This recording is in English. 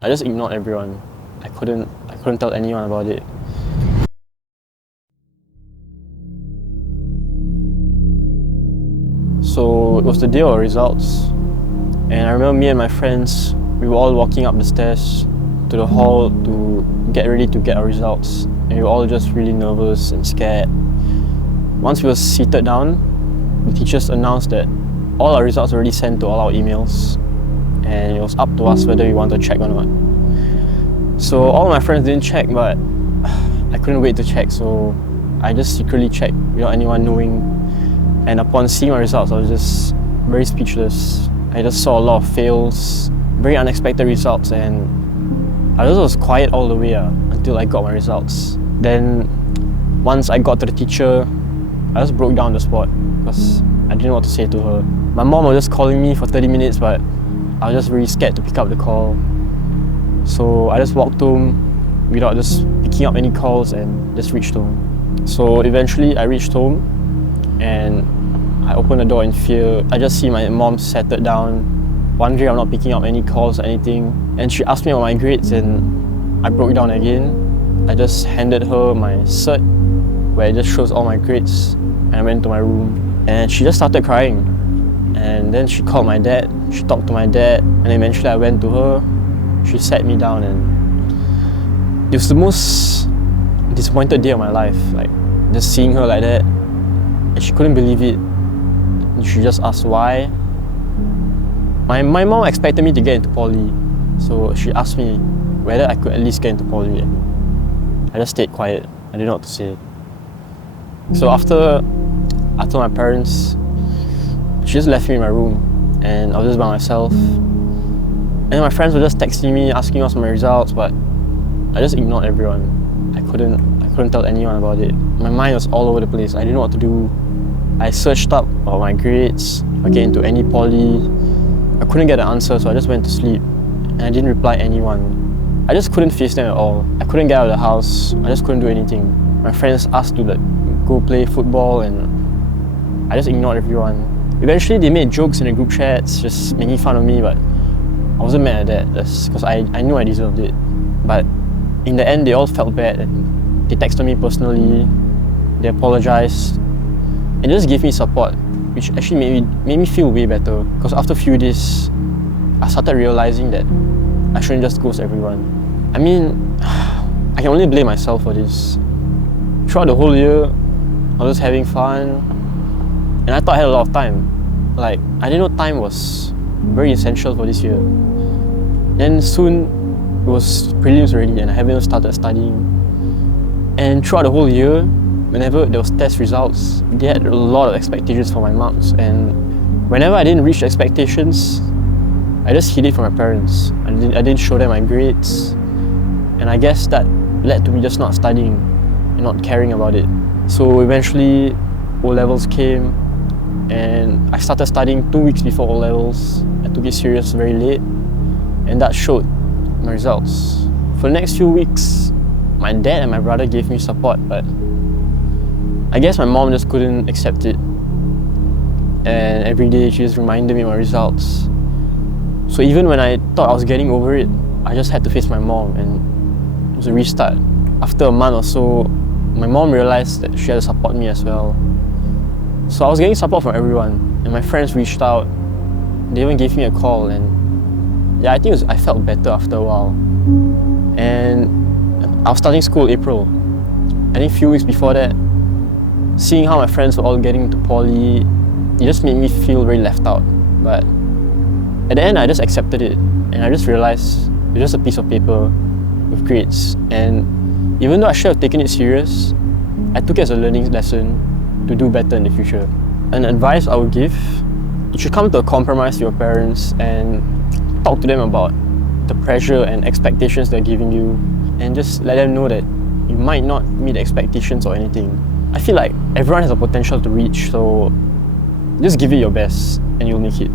I just ignored everyone. I couldn't tell anyone about it. So it was the day of our results, and I remember me and my friends, we were all walking up the stairs to the hall to get ready to get our results, and we were all just really nervous and scared. Once we were seated down, the teachers announced that all our results were already sent to all our emails, and it was up to us whether we wanted to check or not. So all my friends didn't check, but I couldn't wait to check, so I just secretly checked without anyone knowing. And upon seeing my results, I was just very speechless. I just saw a lot of fails, very unexpected results, and I just was quiet all the way until I got my results. Then once I got to the teacher, I just broke down the spot because I didn't know what to say to her. My mom was just calling me for 30 minutes, but I was just really scared to pick up the call. So I just walked home without just picking up any calls and just reached home. So eventually I reached home and I opened the door in fear. I just see my mom settled down, wondering I'm not picking up any calls or anything. And she asked me about my grades and I broke down again. I just handed her my cert where it just shows all my grades, and I went to my room and she just started crying. And then she called my dad, she talked to my dad, and eventually I went to her. She sat me down and it was the most disappointed day of my life. Like, just seeing her like that, and she couldn't believe it. And she just asked why. My mom expected me to get into poly, so she asked me whether I could at least get into poly. I just stayed quiet. I didn't know what to say. So after I told my parents, she just left me in my room and I was just by myself. And my friends were just texting me, asking what's my results, but I just ignored everyone. I couldn't tell anyone about it. My mind was all over the place. I didn't know what to do. I searched up about my grades, if I get into any poly. I couldn't get an answer, so I just went to sleep. And I didn't reply anyone. I just couldn't face them at all. I couldn't get out of the house. I just couldn't do anything. My friends asked to go play football and I just ignored everyone. Eventually they made jokes in the group chats, just making fun of me, but I wasn't mad at that, just because I knew I deserved it. But in the end, they all felt bad and they texted me personally, they apologized, and just gave me support, which actually made me feel way better. Because after a few days, I started realizing that I shouldn't just ghost everyone. I mean, I can only blame myself for this. Throughout the whole year, I was just having fun, and I thought I had a lot of time. Like, I didn't know time was very essential for this year. Then soon it was prelims already and I haven't even started studying. And throughout the whole year, whenever there was test results, they had a lot of expectations for my marks, and whenever I didn't reach the expectations, I just hid it from my parents. I didn't show them my grades, and I guess that led to me just not studying and not caring about it. So eventually O-levels came and I started studying 2 weeks before O-levels. I took it serious very late, and that showed my results. For the next few weeks, my dad and my brother gave me support, but I guess my mom just couldn't accept it. And every day she just reminded me of my results. So even when I thought I was getting over it, I just had to face my mom, and it was a restart. After a month or so, my mom realized that she had to support me as well. So I was getting support from everyone, and my friends reached out. They even gave me a call, and yeah, I think I felt better after a while. And I was starting school April. I think a few weeks before that, seeing how my friends were all getting into poly, it just made me feel very left out. But at the end, I just accepted it, and I just realized it's just a piece of paper with grades. And even though I should have taken it serious, I took it as a learning lesson to do better in the future. An advice I would give: you should come to a compromise with your parents and talk to them about the pressure and expectations they're giving you, and just let them know that you might not meet expectations or anything. I feel like everyone has a potential to reach, so just give it your best and you'll make it.